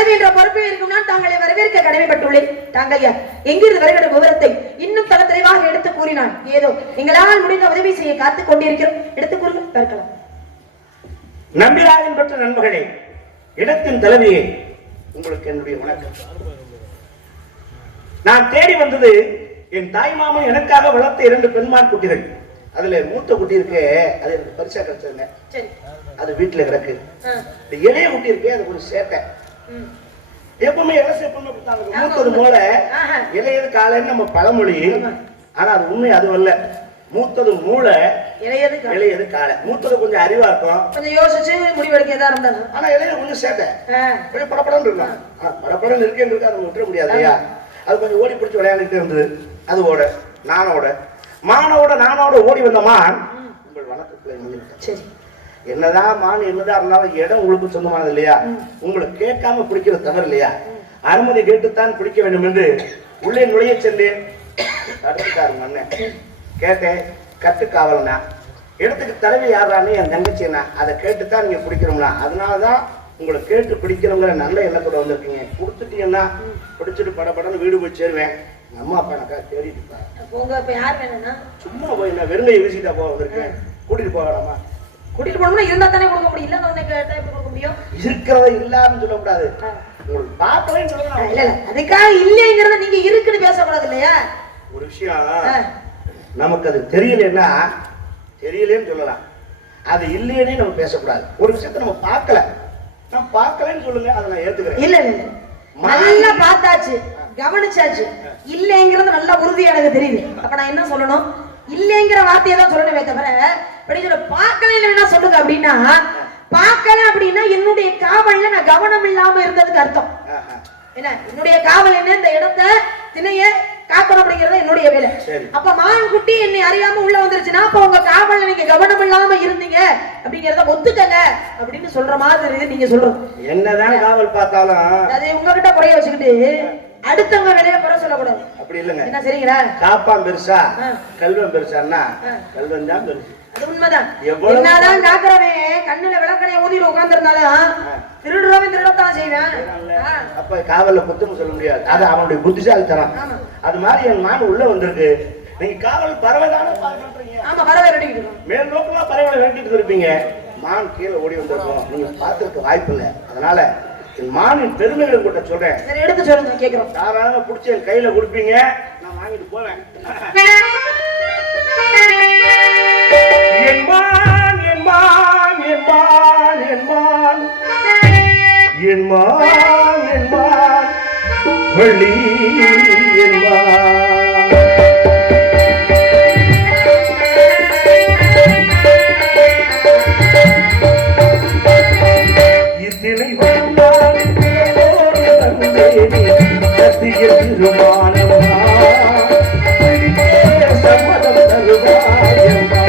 தலைவி என்ற பொறுப்பில் இருக்கும் நான் தாங்களை வரவேற்க கடமைப்பட்டுள்ளேன். தாங்கள் யார், எங்கிருந்து வருகிற விவரத்தை இன்னும் தர தெளிவாக எடுத்து கூறினான். ஏதோ எங்களால் முடிந்த உதவி செய்ய காத்துக் கொண்டிருக்கிறோம். எடுத்து கூறுங்கள், பார்க்கலாம். நம்பிராஜன் பெற்ற நண்பர்களே, இடத்தின் தலைவியே, உங்களுக்கு என்னுடைய வணக்கம். நான் தேடி வந்தது என் தாய் மாமன் எனக்காக வளர்த்த 2 பெண்மான் குட்டிகள். அதுல மூத்த குட்டி இருக்கே, அது எனக்கு பரிசா கிடைச்சதுங்க. அது வீட்டுல கிடக்கு. இந்த இளைய குட்டி இருக்கே, அது கொஞ்சம் சேட்டை. எப்பவுமே இலசை எப்பவுமே மூத்தது போல இளையது காலைன்னு நம்ம பழமொழி. ஆனா அது உண்மை அது அல்ல. மூத்தது மூளை, இளையது காலை. மூத்தது கொஞ்சம் அறிவா இருக்கும், கொஞ்சம் யோசிச்சு முடிவெடுக்க ஏதா இருந்தாலும். ஆனா இளைய கொஞ்சம் சேட்டை, கொஞ்சம் படப்படம் இருக்கும். படப்படம் இருக்கேன்னு இருக்கா, நம்ம விட்டுற முடியாது இல்லையா? அது கொஞ்சம் ஓடி பிடிச்சி விளையாண்டுட்டே இருந்தது. அது ஓட நானோட மானோட நானோட ஓடி வந்த மான் உங்கள் வணக்கத்துல. என்னதான் மான் என்னதான் இருந்தாலும் இடம் உங்களுக்கு சொந்தமானது இல்லையா? உங்களை கேட்காம பிடிக்கிறது தவறு இல்லையா? அனுமதி கேட்டுத்தான் பிடிக்க வேண்டும் என்று உள்ளே நுழைய சென்றேன். தடுத்துட்டாரு மண்ணன். கேட்டேன், கட்டுக்காவல்னா இடத்துக்கு தலைவி யாரான்னு என் தங்கச்சின்னா, அதை கேட்டுத்தான் நீங்க பிடிக்கணும்னா, அதனாலதான் உங்களை கேட்டு பிடிக்கிறவங்கிற நல்ல எண்ணத்தோட வந்திருக்கீங்க. கொடுத்துட்டீங்கன்னா பிடிச்சிட்டு படப்படன்னு வீடு போய் சேருவேன். அம்மா அப்பா எனக்கா தேடிட்டு சும்மா போய் நான் வெறுங்கையை வீசிட்டா போக வந்திருக்கேன். கூட்டிட்டு போகலாமா? கூட்டிட்டு போனோம்னா இருந்தா தானே கொடுக்க முடியும். இல்ல கேட்டா எப்படி கொடுக்க முடியும்? இருக்கிறத இல்லாமன்னு சொல்லக்கூடாது. உங்களுக்கு பார்க்கலன்னு சொல்லலாம். இல்ல அதுக்காக இல்லைங்கிறத நீங்க இருக்குன்னு பேசக்கூடாது இல்லையா? ஒரு விஷயம் நமக்கு அது தெரியலன்னா தெரியலன்னு சொல்லலாம், அது இல்லையே நம்ம பேசக்கூடாது. ஒரு விஷயத்த நம்ம பார்க்கல, நான் பார்க்கலன்னு சொல்லுங்க, அதை நான் ஏத்துக்கிறேன். இல்ல இல்ல நல்லா பார்த்தாச்சு, கவனிச்சாச்சு, இல்லைங்கிறது நல்லா உறுதியா எனக்கு தெரியுது. அப்ப நான் என்ன சொல்லணும்? இல்லைங்கிற வார்த்தையை தான் சொல்லணுமே தவிர பார்க்கல இல்லைன்னா சொல்லுங்க. அப்படின்னா பார்க்கல அப்படின்னா என்னுடைய காவல்ல நான் கவனம் இல்லாம இருந்ததுக்கு அர்த்தம் என்ன? என்னுடைய காவல் என்ன? இந்த இடத்த திணைய காக்கணும் அப்படிங்கறது என்னுடைய வேலை. அப்ப மான் குட்டி என்னை அறியாம உள்ள வந்துருச்சுன்னா, அப்ப உங்க காவல்ல நீங்க கவனம் இல்லாம இருந்தீங்க அப்படிங்கறத ஒத்துக்கங்க அப்படின்னு சொல்ற மாதிரி நீங்க சொல்றோம். என்னதான் காவல் பார்த்தாலும் அது உங்ககிட்ட குறைய வச்சுக்கிட்டு அடுத்தவங்க வேலையை குறை சொல்லக்கூடாது. அப்படி இல்லைங்க. என்ன சரிங்களா? காப்பான் பெருசா கல்வன் பெருசான்னா கல்வன் தான் பெருசு. அது உண்மைதான். என்னதான் காக்குறவன் கண்ணுல விளக்கணைய ஊதிட்டு உட்கார்ந்து இருந்தாலும் திருடுறவன் திருடத்தான் செய்வேன். அப்ப காவல்ல குத்தம் சொல்ல முடியாது, அது அவனுடைய புத்திசாலித்தனம். அது மாதிரி என் மான் உள்ள வந்திருக்கு. நீங்க காவல் பறவைதானே பாக்குறீங்க? ஆமா, பறவை ரெடிக்கிட்டு மேல் நோக்கமா பறவைகளை வெட்டிட்டு இருப்பீங்க. மான் கீழே ஓடி வந்திருக்கும், நீங்க பார்த்திருக்க வாய்ப்பு இல்லை. அதனால என் மானின் பெருமைகளை கூட சொல்றேன். சரி, எடுத்து சொல்லுங்க, கேட்கிறோம். தாராளமா புடிச்சு என் கையில கொடுப்பீங்க, நான் வாங்கிட்டு போவேன். என் மான் என் மான் என் மான் என் மான் என் மான் என் மான் வள்ளி என் மான். இத்தினை வந்தால் சத்திய திருமானமா சம்மதம் தருவாயமா.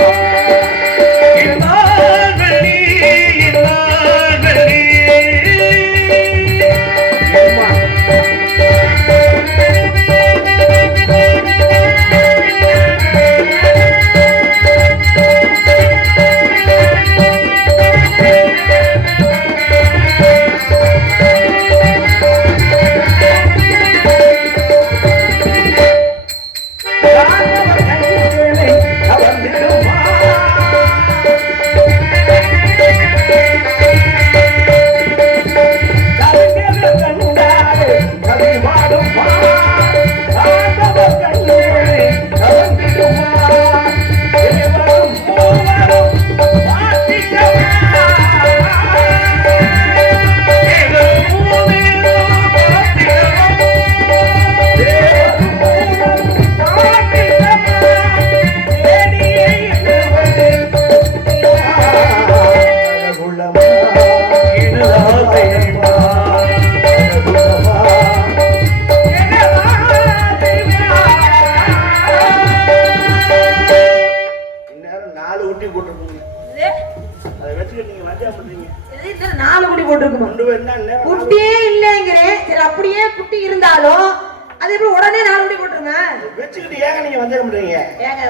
அது எப்படி உடனே 4 முடி போட்டுருங்க வச்சுக்கிட்டு ஏங்க நீங்க வந்துக்க முடியுங்க? ஏங்க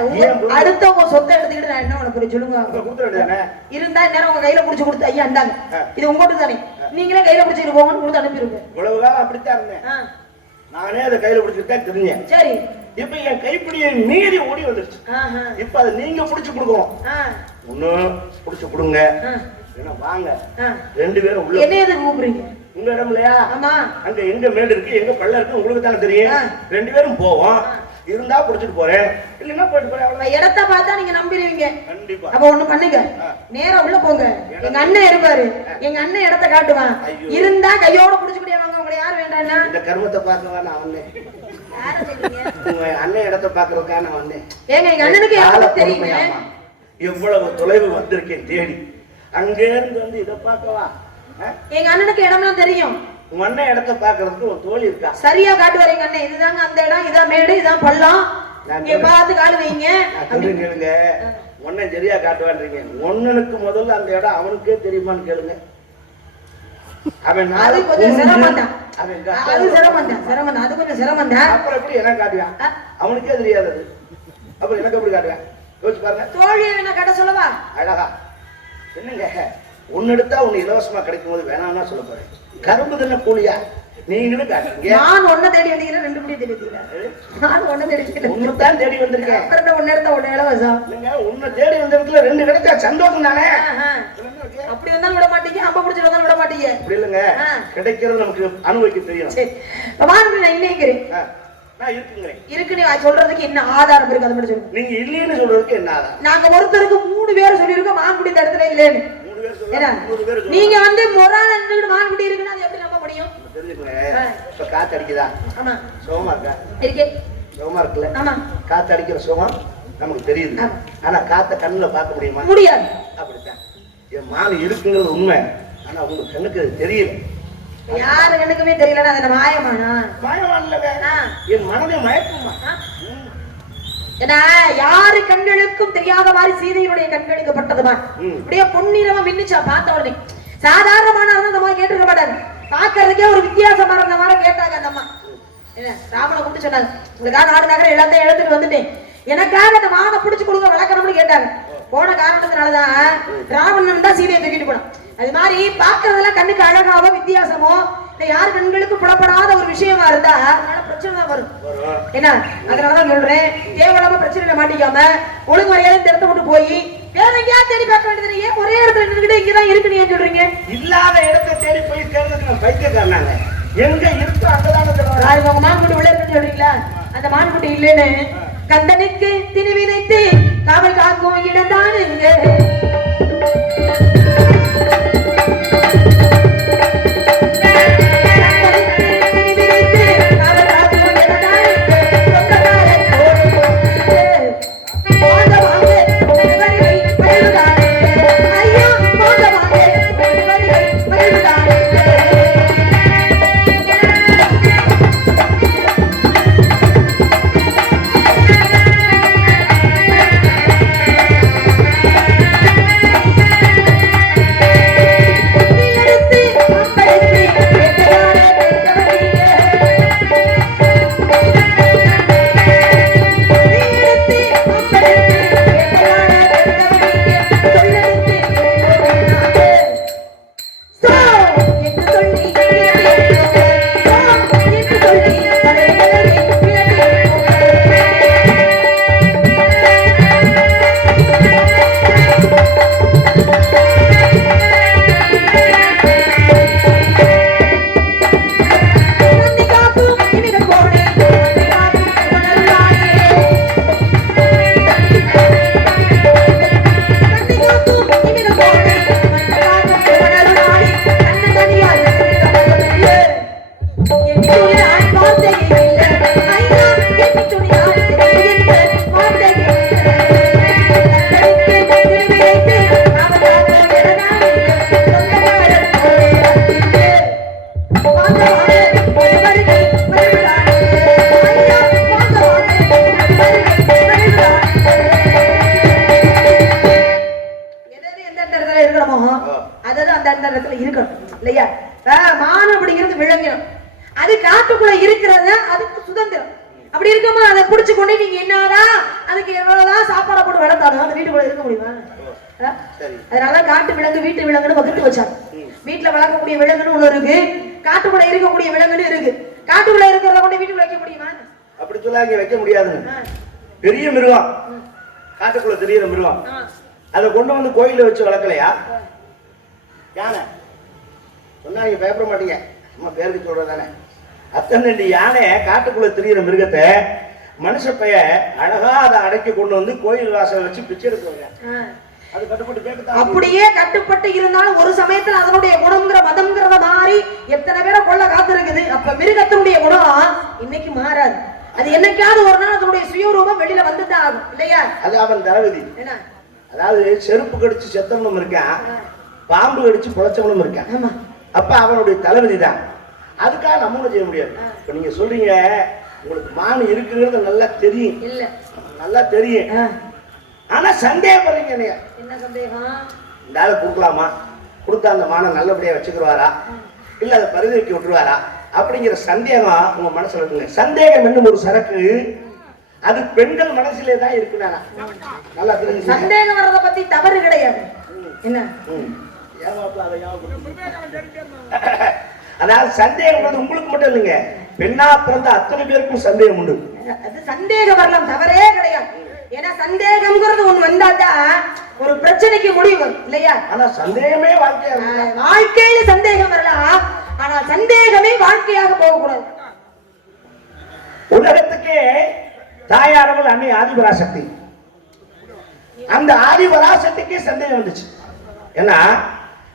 அடுத்தவங்க சொத்தை எடுத்துக்கிட்டு நான் என்ன உனக்கு புரிய சொல்லுங்க கொடுத்துட வேண்டியதானே? இருந்தா நேரம் உங்க கையில புடிச்சு கொடுத்து ஐயா இந்தாங்க இது உங்ககிட்ட தானே நீங்களே கையில புடிச்சிட்டு போங்கன்னு கொடுத்து அனுப்பிடுங்க. இவ்வளவு காலம் அப்படித்தான் இருந்தேன். நானே அதை கையில பிடிச்சிட்டு தான் தெரிஞ்சேன். சரி இப்ப என் கைப்பிடியை மீறி ஓடி வந்துருச்சு. இப்ப அதை நீங்க புடிச்சு கொடுக்கணும். ஒண்ணு புடிச்சு கொடுங்க, ஏன்னா வாங்க 2 பேரும் உள்ள. என்ன எதுக்கு கூப்பிடுறீங்க? உங்க இடம் இல்லையா? ஆமா. அங்க எங்க மேடு இருக்கு எங்க பள்ள இருக்கு உங்களுக்கு தானே தெரியும். 2 பேரும் போவோம். இருந்தா புடிச்சிட்டு போறேன், இல்லன்னா போயிட்டு போறேன். அவ்வளவு இடத்த பார்த்தா நீங்க நம்பிடுவீங்க. கண்டிப்பா. அப்ப ஒண்ணு பண்ணுங்க, நேரா உள்ள போங்க. எங்க அண்ணன் இருப்பாரு, எங்க அண்ணன் இடத்த காட்டுவான். இருந்தா கையோட புடிச்சுக்கிட்டே வாங்க. உங்களை யார் வேண்டாம்னா இந்த கர்மத்தை பார்க்கவா நான் வந்தேன். யார சொல்றீங்க? உங்க அண்ணன் இடத்த பாக்குறதுக்கா நான் வந்தேன். ஏங்க எங்க அண்ணனுக்கு யாரும் தெரியுங்க. எவ்வளவு தொலைவு வந்திருக்கேன் தேடி. அங்கே இருந்து வந்து இதை பார்க்கவா? எங்க அண்ணனுக்கு இடம்லாம் தெரியும். உங்க அண்ணன் இடத்த பாக்குறதுக்கு ஒரு தோழி இருக்கா? சரியா காட்டுவார் எங்க அண்ணன். இதுதாங்க அந்த இடம், இதான் மேடு, இதான் பள்ளம், இங்க பார்த்து கால் வைங்க. கேளுங்க, ஒன்னன் சரியா காட்டுவான்றீங்க. ஒன்னனுக்கு முதல்ல அந்த இடம் அவனுக்கே தெரியுமான்னு கேளுங்க. அவன் அது கொஞ்சம் சிரமம் தான். அது சிரமம் தான், சிரமம் தான். அது கொஞ்சம் சிரமம் தான். அப்புறம் எப்படி எனக்கு காட்டுவான்? அவனுக்கே தெரியாது. அப்புறம் எனக்கு எப்படி காட்டுவேன்? யோசிச்சு பாருங்க. தோழியை வேணா கடை சொல்லவா? அழகா என்னங்க, ஒன்னு எடுத்தா ஒன்னு இலவசமா கிடைக்கும் போது வேணாம்னா சொல்ல போறேன். கரும்பு தின்ன கூலியா நீங்களும் காட்டுங்க. நான் ஒன்ன தேடி வந்தீங்கன்னா 2 முடி தேடி வந்தீங்க. நான் ஒன்ன தேடி ஒன்னு தான் தேடி வந்திருக்கேன். அப்புறம் ஒன்னு எடுத்தா ஒன்னு இலவசம். இல்லங்க, ஒன்னு தேடி வந்த இடத்துல 2 கிடைச்சா சந்தோஷம் தானே. அப்படி வந்தாலும் விட மாட்டீங்க, அப்ப புடிச்சு வந்தாலும் விட மாட்டீங்க. அப்படி இல்லங்க, கிடைக்கிறது நமக்கு அனுபவிக்க தெரியும். சரி வாங்க, நான் இல்லைங்கிறேன். நான் இருக்குங்க. இருக்கு நீ சொல்றதுக்கு என்ன ஆதாரம் இருக்கு? அது மட்டும் சொல்லுங்க. நீங்க இல்லைன்னு சொல்றதுக்கு என்ன ஆதாரம்? நாங்க ஒருத்தருக்கு 3 பேர் சொல்லிருக்கோம் மான்குடி இந்த இடத்துல இல்லைன்னு. நீங்க வந்து மொரால நின்னுட்டு மான்குடி இருக்குன்னா அது எப்படி நம்ப முடியும்? தெரிஞ்சுக்கங்க. இப்ப காத்து அடிக்குதா? ஆமா. சோமா இருக்கா? இருக்கே. சோமா இருக்குல்ல? ஆமா. காத்து அடிக்கிற சோகம் நமக்கு தெரியுது. ஆனா காத்த கண்ணுல பார்க்க முடியுமா? முடியாது. அப்படித்தான் என் மான் இருக்குங்கிறது உண்மை. ஆனா உங்க கண்ணுக்கு அது தெரியல. யாரு கண்ணுக்குமே தெரியலன்னா அது மாயமானா? மாயமான இல்லங்க, என் மனதை மயக்குமா? ஏன்னா யாரு கண்களுக்கும் தெரியாத மாதிரி சீதையினுடைய கண்களுக்கு பட்டதுமா அப்படியே பொன்னிறமா மின்னிச்சா பார்த்த உடனே. சாதாரணமான அந்த அம்மா கேட்டிருக்க மாட்டாங்க, பாக்குறதுக்கே ஒரு வித்தியாசமா இருந்த மாதிரி கேட்டாங்க அந்த அம்மா. என்ன ராமனை கூப்பிட்டு சொன்னாங்க, உங்களுக்காக 4 நகரம் எல்லாத்தையும் எடுத்துட்டு வந்துட்டேன், எனக்காக அந்த மானை பிடிச்சு கொடுக்க வளர்க்கணும்னு கேட்டாங்க. போன காரணத்தினாலதான் ராவணன் தான் சீதையை தூக்கிட்டு போனான். அது மாதிரி பாக்குறதெல்லாம் கண்ணுக்கு அழகாவோ வித்தியாசமோ இல்ல யார் கண்களுக்கு புலப்படாத ஒரு விஷயமா இருந்தா அதனால பிரச்சனை தான் வரும். என்ன அதனாலதான் சொல்றேன், தேவையில்லாம பிரச்சனையில மாட்டிக்காம ஒழுங்கு மரியாதை திறந்து கொண்டு போய் வேற எங்கேயாவது தேடி பார்க்க வேண்டியது. ஏன் ஒரே இடத்துல நின்றுகிட்டு இங்கதான் இருக்கு நீங்க சொல்றீங்க? இல்லாத இடத்தை தேடி போய் தேர்ந்ததுக்கு பைத்தியக்காரனாங்க. எங்க இருக்கு அங்கதான உங்க மான்குட்டி உள்ள இருக்குன்னு சொல்றீங்களா? அந்த மான்குட்டி இல்லைன்னு கந்தனுக்கு திணி விதைத்து காவல் காக்கும் இடம்தானுங்க. அது காட்டுக்குள்ள இருக்கிறது அதுக்கு சுதந்திரம். அப்படி இருக்கும்போது அதை புடிச்சு கொண்டு நீங்க என்னதான் அதுக்கு எவ்வளவுதான் சாப்பாடை போட்டு வளர்த்தாலும் அந்த வீட்டுக்குள்ள இருக்க முடியுமா? அதனால காட்டு விலங்கு வீட்டு விலங்குன்னு வகுத்து வச்சாங்க. வீட்டுல வளர்க்கக்கூடிய விலங்குன்னு ஒண்ணு இருக்கு, காட்டுக்குள்ள இருக்கக்கூடிய விலங்குன்னு இருக்கு. காட்டுக்குள்ள இருக்கிறத கொண்டு வீட்டுக்குள்ள வைக்க முடியுமா? அப்படி சொல்லாங்க, வைக்க முடியாதுங்க. பெரிய மிருகம், காட்டுக்குள்ள தெரியுற மிருகம், அதை கொண்டு வந்து கோயில வச்சு வளர்க்கலையா? யானை சொன்னா நீங்க பயப்பட மாட்டீங்க, சும்மா பேருக்கு சொல்றதானே. அத்தனை யானை காட்டுக்குள்ள தெரியுற மிருகத்தை மனுஷ பைய அழகா அதை அடக்கி கொண்டு வந்து கோயில் வாசல் வச்சு பிச்சை எடுக்குவாங்க. அது கட்டுப்பட்டு கேட்க அப்படியே கட்டுப்பட்டு இருந்தாலும் ஒரு சமயத்துல அதனுடைய குணம்ங்கிற மதம்ங்கிறத மாறி எத்தனை பேரை கொள்ள காத்து இருக்குது. அப்ப மிருகத்தினுடைய குணம் இன்னைக்கு மாறாது. அது என்னைக்காவது ஒரு நாள் அதனுடைய சுயரூபம் வெளியில வந்துதான் ஆகும் இல்லையா? அது அவன் தளபதி. அதாவது செருப்பு கடிச்சு செத்தவனும் இருக்கான், பாம்பு கடிச்சு பொழைச்சவனும் இருக்கான். அப்ப அவனுடைய தளபதி தான். அதுக்காக நம்மளும் செய்ய முடியாது. இப்ப நீங்க சொல்றீங்க உங்களுக்கு மான் இருக்குங்கிறது நல்லா தெரியும், இல்ல நல்லா தெரியும், ஆனா சந்தேகப்படுறீங்க. என்ன சந்தேகம்? இந்த ஆளு கொடுக்கலாமா, கொடுத்தா அந்த மானை நல்லபடியா வச்சுக்குவாரா, இல்ல அதை பரிந்துரைக்க விட்டுருவாரா அப்படிங்கிற சந்தேகம் உங்க மனசுல இருக்குங்க. சந்தேகம் என்னும் ஒரு சரக்கு அது பெண்கள் மனசிலே தான் இருக்குனா நல்லா தெரிஞ்சு. சந்தேகம் வர்றத பத்தி தவறு கிடையாது. என்ன அதாவது சந்தேகம் உங்களுக்கு மட்டும் இல்லைங்க, பெண்ணா பிறந்த அத்தனை பேருக்கும் சந்தேகம் உண்டு. அது சந்தேகம் வரலாம், தவறே கிடையாது. ஏன்னா சந்தேகம்ங்கிறது ஒண்ணு வந்தாதான் ஒரு பிரச்சனைக்கு முடிவு இல்லையா? ஆனா சந்தேகமே வாழ்க்கையில சந்தேகம் வரலாம், ஆனா சந்தேகமே வாழ்க்கையாக போகக்கூடாது. உலகத்துக்கே தாயாரவள் அன்னை ஆதிபராசக்தி. அந்த ஆதிபராசக்திக்கே சந்தேகம் வந்துச்சு. ஏன்னா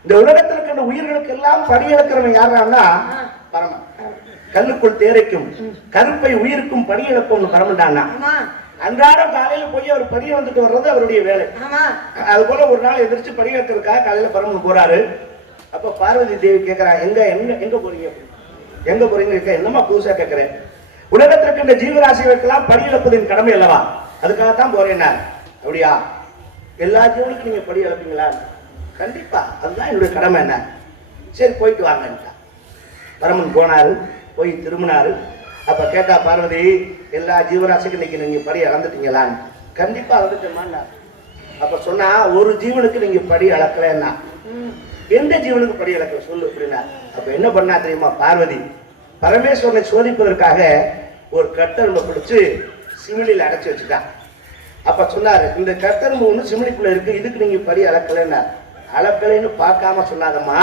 இந்த உலகத்தில் இருக்கிற உயிர்களுக்கு எல்லாம் படியெடுக்கிறவன் யாரான்னா பரமன். கல்லுக்குள் தேரைக்கும் கருப்பை உயிருக்கும் படியெடுக்கும் பரமன்டான்னா. அன்றாடம் காலையில போய் அவர் படிய வந்துட்டு வர்றது அவருடைய வேலை. அது போல ஒரு நாள் எதிர்த்து படியெடுக்கிறதுக்காக காலையில பரமன் போறாரு. அப்ப பார்வதி தேவி கேட்கிறா, எங்க எங்க எங்க போறீங்க, எங்க போறீங்க? என்னமா புதுசா கேட்கிறேன், உலகத்திற்கு இந்த ஜீவராசிகளுக்கெல்லாம் படி இழப்பதின் கடமை அல்லவா, அதுக்காகத்தான் போறேன்னா. அப்படியா, எல்லா ஜீவனுக்கும் நீங்க படி இழப்பீங்களா? கண்டிப்பா, அதுதான் என்னுடைய கடமை. என்ன சரி போயிட்டு வாங்கன்ட்டா. பரமன் போனாரு, போய் திரும்பினாரு. அப்ப கேட்டா பார்வதி, எல்லா ஜீவராசிக்கும் இன்னைக்கு நீங்க படி அளந்துட்டீங்களான்னு. கண்டிப்பா அளந்துட்டேன்னா. அப்ப சொன்னா ஒரு ஜீவனுக்கு நீங்க படி அளக்கலன்னா, எந்த ஜீவனுக்கு படி அளக்க சொல்லு அப்படின்னா. அப்ப என்ன பண்ணா தெரியுமா பார்வதி, பரமேஸ்வரனை சோதிப்பதற்காக ஒரு கட்டெரும்பை பிடிச்சு சிமிழில அடைச்சு வச்சுட்டான். அப்ப சொன்னாரு, இந்த கட்டெரும்பு ஒண்ணு சிமிழிக்குள்ள இருக்கு, இதுக்கு நீங்க படி அளக்கலன்னா. அளக்கலைன்னு பார்க்காம சொன்னாதம்மா,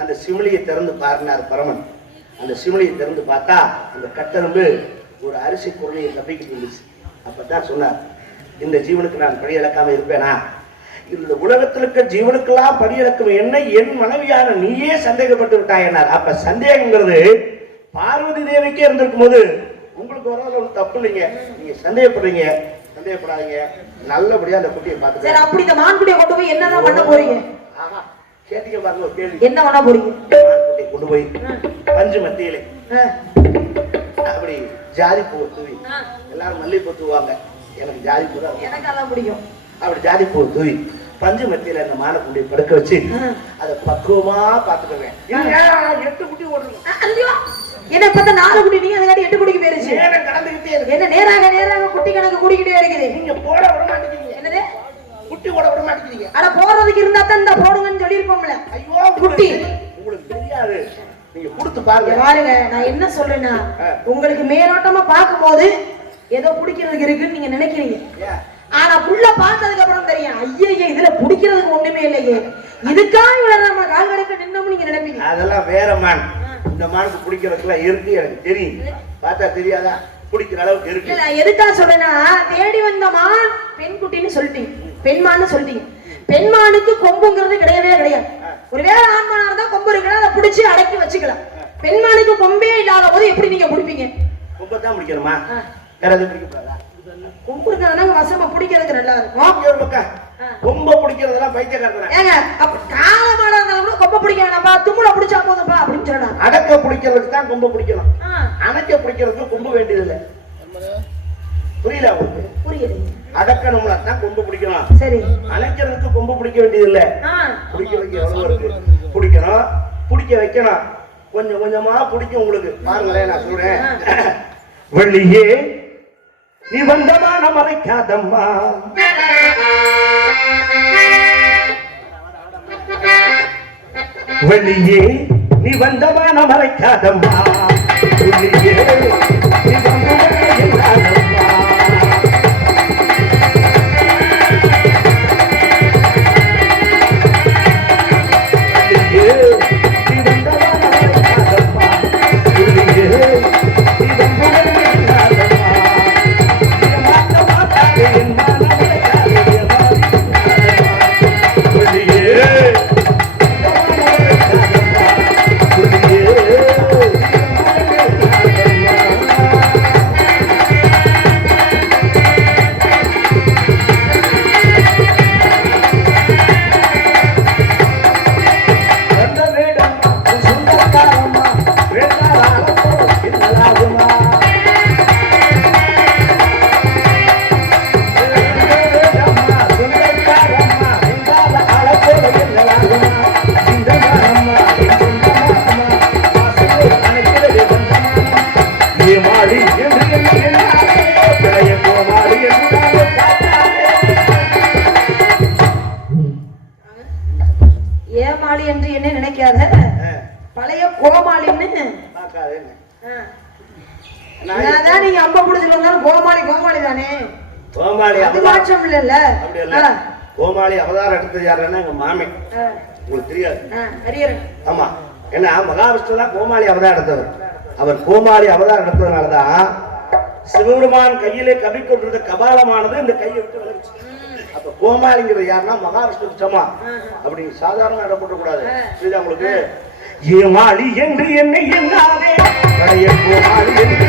அந்த சிமிழியை திறந்து பாருனாரு பரமன். அந்த சிமிழியை திறந்து பார்த்தா அந்த கட்டெரும்பு ஒரு அரிசி குரலையை தப்பிக்கிட்டு இருந்துச்சு. அப்பதான் சொன்னார், இந்த ஜீவனுக்கு நான் படி அளக்காம இருப்பேனா? இந்த உலகத்தில் இருக்க ஜீவனுக்கெல்லாம் படி அளக்கும் என்ன என் மனைவியான நீயே சந்தேகப்பட்டு விட்டாய் என்னார். அப்ப சந்தேகங்கிறது பார்வதி தேவிக்கே இருந்திருக்கும் போது உங்களுக்கு வரதுல ஒன்றும் தப்பு இல்லைங்க. நீங்க சந்தேகப்படுறீங்க, சந்தேகப்படாதீங்க, நல்லபடியா அந்த குட்டியை பார்த்து. சரி, அப்படி இந்த மான்குட்டியை கொண்டு போய் என்னதான் பண்ண போறீங்க? ஆஹா, கேட்டீங்க பாருங்க ஒரு கேள்வி. என்ன பண்ண போறீங்க? மான்குட்டியை கொண்டு போய் பஞ்சு மத்தியிலே அப்படி ஜாதி பூ தூவி, எல்லாரும் மல்லிகைப்பூ தூவாங்க, எனக்கு ஜாதி பூ தான், எனக்கு அதான் பிடிக்கும். அப்படி ஜாதி பூ தூவி பஞ்சு மத்தியில அந்த மானை குண்டியை படுக்க வச்சு அதை பக்குவமா பாத்துக்கோங்க. 8 குட்டி ஓடுறீங்க. என்ன பார்த்தா 4 குட்டி, நீங்க அதுக்காடி 8 குட்டிக்கு போயிருச்சு. கடந்துகிட்டே இருக்கு. என்ன நேராக நேராக குட்டி கணக்கு கூடிக்கிட்டே இருக்குது. நீங்க போட விட மாட்டேங்கிறீங்க. என்னது குட்டி ஓட விட மாட்டேங்கிறீங்க? அட போறதுக்கு இருந்தா தான் இந்த போடுங்கன்னு சொல்லிருப்போம்ல. ஐயோ குட்டி உங்களுக்கு தெரியாது, நீங்க கொடுத்து பாருங்க. பாருங்க, நான் என்ன சொல்றேன்னா, உங்களுக்கு மேலோட்டமா பார்க்கும்போது ஏதோ பிடிக்கிறதுக்கு இருக்குன்னு நீங்க நினைக்கிறீங்க. ஆனா புள்ள பார்த்ததுக்கு அப்புறம் தெரியும், ஐயா இதுல பிடிக்கிறதுக்கு ஒண்ணுமே இல்லையே, இதுக்காக இவ்வளவு நம்ம கால் வரைக்கும் நின்னோம்னு நீங்க நினைப்பீங்க. அதெல்லாம் வேற மான். இந்த மானுக்கு பிடிக்கிறதுக்குலாம் இருக்கு, எனக்கு தெரியும். பார்த்தா தெரியாதா? பிடிக்கிற அளவுக்கு இருக்கு. நான் எதுக்காக சொல்றேன்னா, தேடி வந்த மான் பெண் குட்டின்னு சொல்லிட்டீங்க, பெண்மான்னு சொல்லிட்டீங்க. பெண்மானுக்கு கொம்புங்கிறது கிடையவே கிடையாது. ஒருவேளை ஆண்மானா இருந்தா கொம்பு இருக்கலாம், அதை பிடிச்சி அடக்கி வச்சுக்கலாம். பெண்மானுக்கு கொம்பே இல்லாத போது எப்படி நீங்க பிடிப்பீங்க? கொம்பை தான் பிடிக்கணுமா? வேற எதுவும் பிடிக்கப்படாதா? கொம்பு இருந்தாங்க வசமா பிடிக்கிறதுக்கு நல்லா இருக்கும். கொம்பை பிடிக்கிறதெல்லாம் பைத்தியக்காரன். ஏங்க, அப்ப காலமாட இருந்தாலும் கூட கொம்பை பிடிக்க வேணாப்பா, தும்முல பிடிச்சா போதும்பா அப்படின்னு சொல்லலாம். அடக்க பிடிக்கிறதுக்கு தான் கொம்பை பிடிக்கணும், அணைக்க பிடிக்கிறதுக்கு கொம்பு வேண்டியதில்லை. புரியல உங்களுக்கு? புரியுது. அடக்கணும்னா தான் கொம்பு பிடிக்கணும். சரி, அணைக்கிறதுக்கு கொம்பு பிடிக்க வேண்டியது இல்ல. பிடிக்கிறதுக்கு எவ்வளவு இருக்கு, பிடிக்கணும், பிடிக்க வைக்கணும். கொஞ்சம் கொஞ்சமா பிடிக்கும் உங்களுக்கு. பாருங்களேன், நான் சொல்றேன். வெளியே நீ வந்தமான மறைக்காதம்மா, வெளியே நீ வந்தமான மறைக்காதம்மா, வெளியே நீ வந்தமான இல்லாதம்மா. ஏமாளி என்று என்ன நினைக்காத, பழைய கோமாளின்னு அதான் நீங்க அம்ப புடிச்சிட்டு வந்தாலும் கோமாளி கோமாளி தானே. கோமாளி அது மாற்றம் இல்லல்ல. கோமாளி அவதாரம் எடுத்தது யாருன்னா எங்க மாமி. உங்களுக்கு தெரியாது? ஆமா. ஏன்னா மகாவிஷ்ணு தான் கோமாளி அவதாரம் எடுத்தவர். அவர் கோமாளி அவதாரம் எடுத்ததுனாலதான் சிவபெருமான் கையிலே கவி கொண்டிருந்த கபாலமானது இந்த கையை விட்டு விளைச்சு. அப்ப கோமாளிங்கிறது யாருன்னா மகாவிஷ்ணு சமா. அப்படி சாதாரண இடம் போட்ட கூடாது. புரியுதா உங்களுக்கு? ஏமாளி என்று என்னை எண்ணாதே, பழைய கோமாளி என்று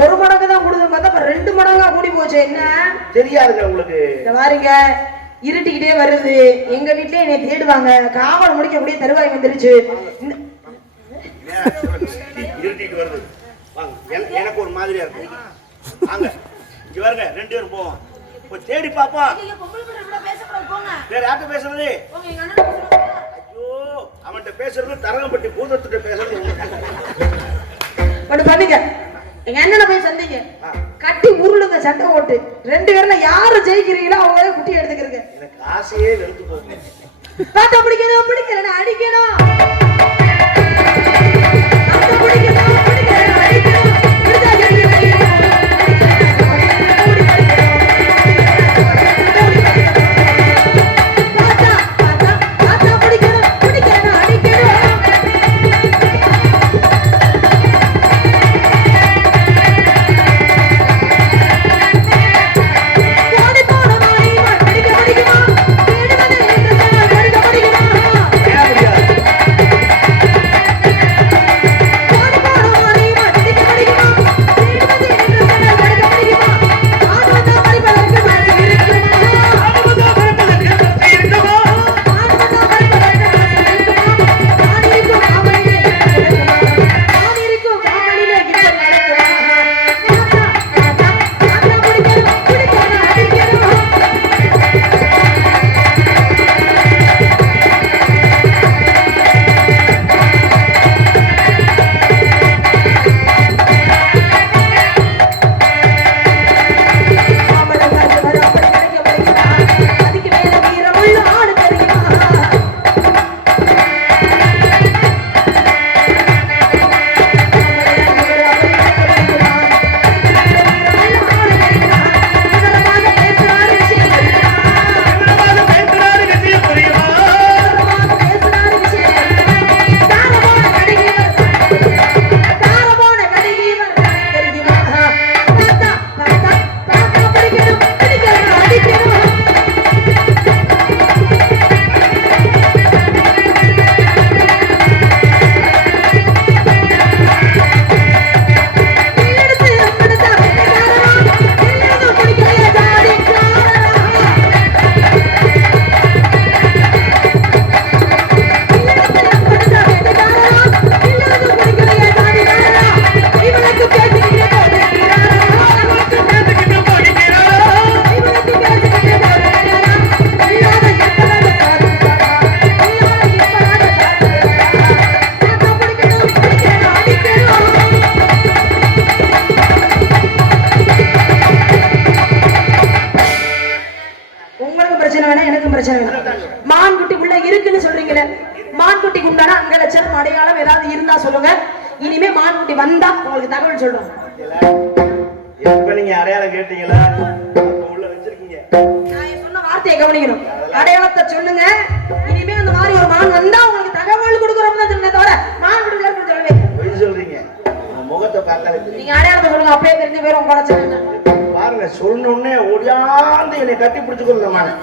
ஒரு மடங்கு தான் கொடுத்து பார்த்தா 2 மடங்கா கூடி போச்சு. என்ன தெரியாதுங்க உங்களுக்கு? பாருங்க, இருட்டிக்கிட்டே வருது. எங்க வீட்லயே என்னை தேடுவாங்க. காவல் முடிக்கக்கூடிய தருவாய் வந்துருச்சு. இருட்டிட்டு வருது. எனக்கு ஒரு மாதிரியா இருக்கு. வாங்க இங்க வருங்க, 2 பேரும் போவோம். போய் தேடி பாப்போம். வேற யார்கிட்ட பேசுறது? ஐயோ, அவன்கிட்ட பேசுறது தரங்கம்பட்டி பூதத்திட்ட பேசுறது. பண்ணுங்க, எங்க அண்ணனை போய் சந்திங்க, கட்டி உருளுங்க, சண்டை ஓட்டு. 2 பேர்ல யாரு ஜெயிக்கிறீங்களோ அவங்களே குட்டி எடுத்துக்கிறீங்க. எனக்கு ஆசையே வெறுத்து போகுது. பாத்தா பிடிக்கணும், பிடிக்கலன்னா அடிக்கணும். பாத்தா பிடிக்கணும், பிடிக்கலன்னா அடிக்கணும். பிடிச்சா ஜெயிக்கணும். பிரச்சனை இல்லை. மான்குட்டி உள்ள இருக்குன்னு சொல்றீங்களே, மான்குட்டிக்கு உண்டான அங்க லட்சணம் அடையாளம் ஏதாவது இருந்தா சொல்லுங்க. இனிமே மான்குட்டி வந்தா உங்களுக்கு தகவல் சொல்றோம். இப்ப நீங்க அடையாளம் கேட்டீங்களா? உள்ள வச்சிருக்கீங்க. நான் சொன்ன வார்த்தையை கவனிக்கணும். அடையாளத்தை சொல்லுங்க. இனிமே அந்த மாதிரி ஒரு மான் வந்தா உங்களுக்கு தகவல் கொடுக்குறோம் தான் சொன்னே தவிர மான்குட்டி இருக்குன்னு சொல்லவே. பொய் சொல்றீங்க. முகத்தை பார்த்தா நீங்க அடையாளத்தை சொல்லுங்க. அப்பயே தெரிஞ்சு போயிரும். பாருங்க, சொன்ன உடனே ஓடியாந்து என்னை கட்டி பிடிச்சுக்கொள்ள மாட்டேன்.